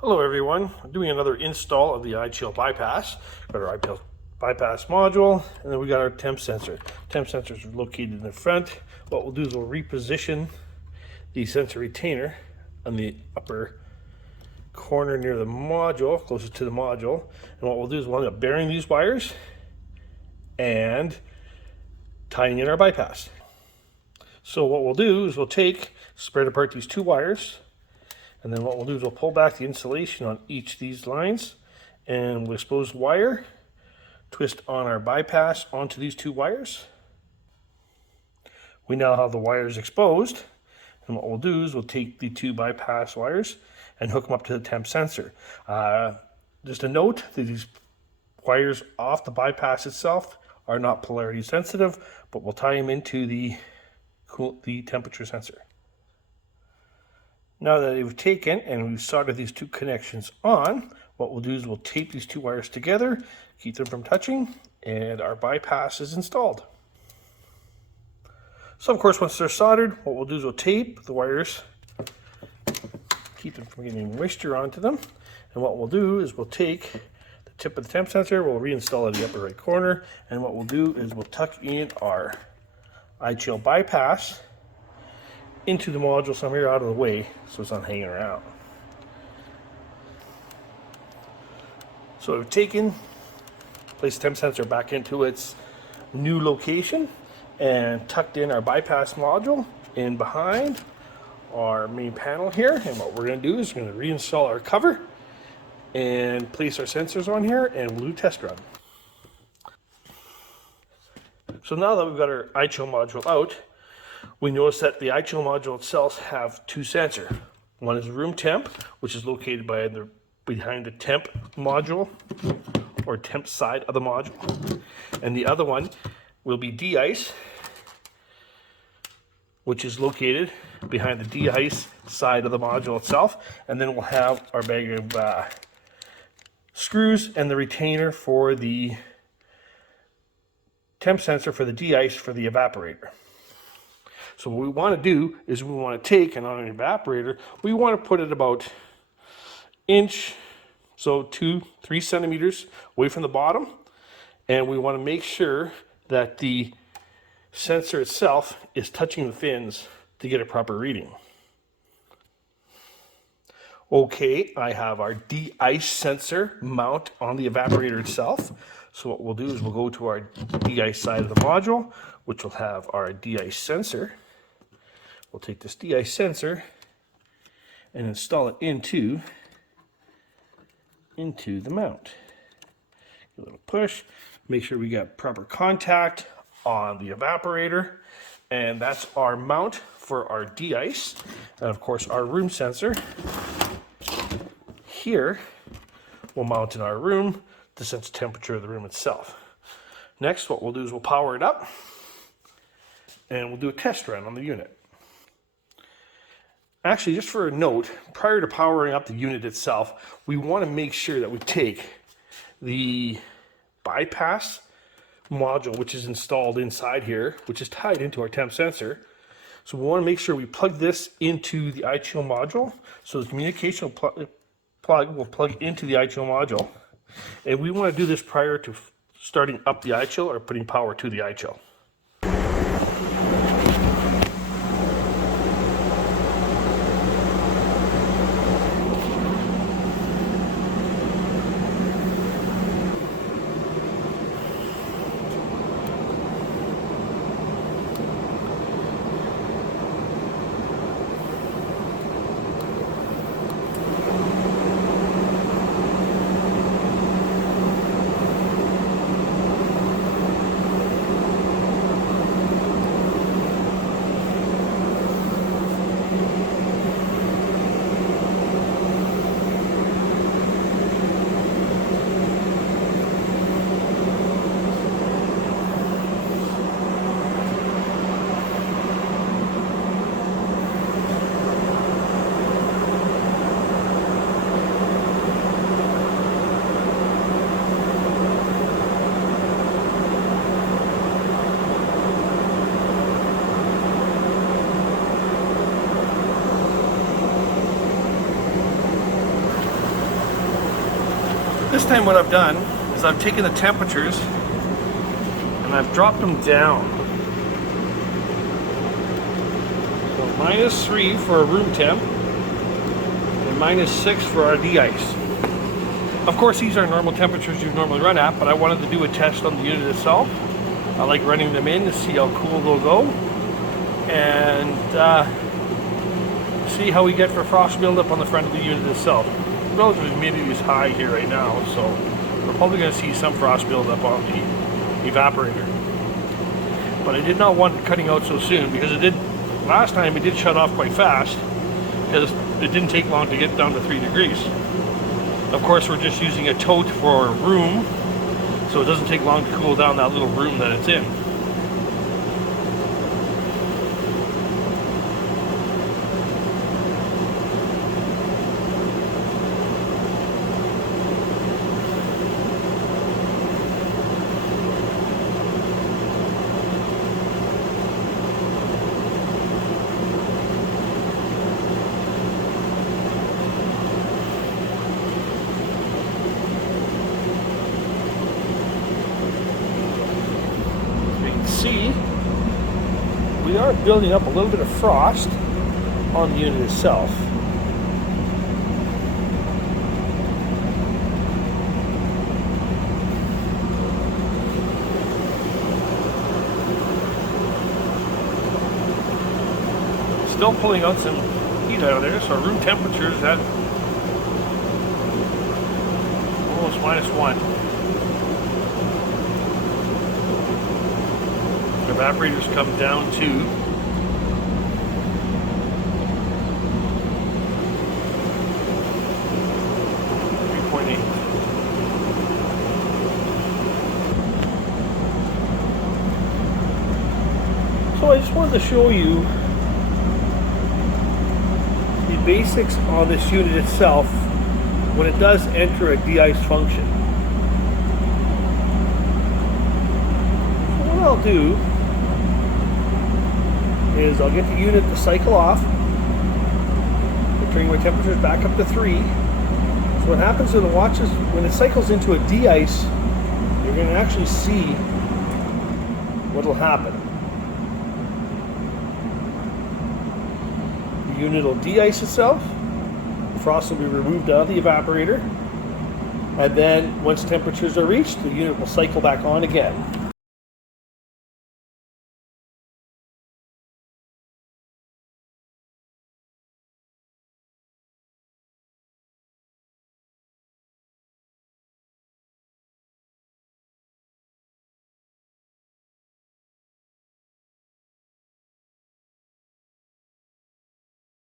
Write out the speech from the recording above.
Hello everyone, I'm doing another install of the iChill bypass. Got our iChill bypass module, and then we got our temp sensor. Temp sensors are located in the front. What we'll do is we'll reposition the sensor retainer on the upper corner near the module, closest to the module. And what we'll do is we'll end up burying these wires and tying in our bypass. So what we'll do is we'll spread apart these two wires, and then what we'll do is we'll pull back the insulation on each of these lines, and we'll expose the wire, twist on our bypass onto these two wires. We now have the wires exposed, and what we'll do is we'll take the two bypass wires and hook them up to the temp sensor. Just a note that these wires off the bypass itself are not polarity sensitive, but we'll tie them into the temperature sensor. Now that we've taken and we've soldered these two connections on, what we'll do is we'll tape these two wires together, keep them from touching, and our bypass is installed. So of course, once they're soldered, what we'll do is we'll tape the wires, keep them from getting moisture onto them. And what we'll do is we'll take the tip of the temp sensor, we'll reinstall it in the upper right corner, and what we'll do is we'll tuck in our iChill bypass into the module somewhere out of the way so it's not hanging around. So we've placed the temp sensor back into its new location and tucked in our bypass module in behind our main panel here. And what we're going to do is we're going to reinstall our cover and place our sensors on here, and we'll do a test run. So now that we've got our iChill module out, we notice that the iChill module itself have two sensors. One is room temp, which is located behind the temp module or temp side of the module. And the other one will be de-ice, which is located behind the de-ice side of the module itself. And then we'll have our bag of screws and the retainer for the temp sensor for the de-ice for the evaporator. So what we want to do is we want to take, and on an evaporator, we want to put it about inch, so 2-3 centimeters away from the bottom. And we want to make sure that the sensor itself is touching the fins to get a proper reading. Okay, I have our de-ice sensor mount on the evaporator itself. So what we'll do is we'll go to our de-ice side of the module, which will have our de-ice sensor. We'll take this de-ice sensor and install it into the mount. Give a little push, make sure we got proper contact on the evaporator, and that's our mount for our de-ice. And of course our room sensor here will mount in our room to sense the temperature of the room itself. Next, what we'll do is we'll power it up and we'll do a test run on the unit. Actually, just for a note, prior to powering up the unit itself, we want to make sure that we take the bypass module, which is installed inside here, which is tied into our temp sensor. So we want to make sure we plug this into the iChill module. So the communication plug will plug into the iChill module. And we want to do this prior to starting up the iChill or putting power to the iChill. This time what I've done is I've taken the temperatures and I've dropped them down. So -3 for a room temp and -6 for our de-ice. Of course, these are normal temperatures you normally run at, but I wanted to do a test on the unit itself. I like running them in to see how cool they'll go and see how we get for frost buildup on the front of the unit itself. Relative humidity is high here right now, so we're probably going to see some frost buildup on the evaporator. But I did not want it cutting out so soon, because last time it did shut off quite fast, because it didn't take long to get down to 3 degrees. Of course, we're just using a tote for a room, so it doesn't take long to cool down that little room that it's in. See, we are building up a little bit of frost on the unit itself. Still pulling out some heat out of there, so our room temperature is at almost -1. Evaporators come down to 3.8. So I just wanted to show you the basics on this unit itself when it does enter a de-ice function. So what I'll do is I'll get the unit to cycle off, bring my temperatures back up to 3. So what happens when when it cycles into a de-ice, you're going to actually see what will happen. The unit will de-ice itself, the frost will be removed out of the evaporator, and then once temperatures are reached, the unit will cycle back on again.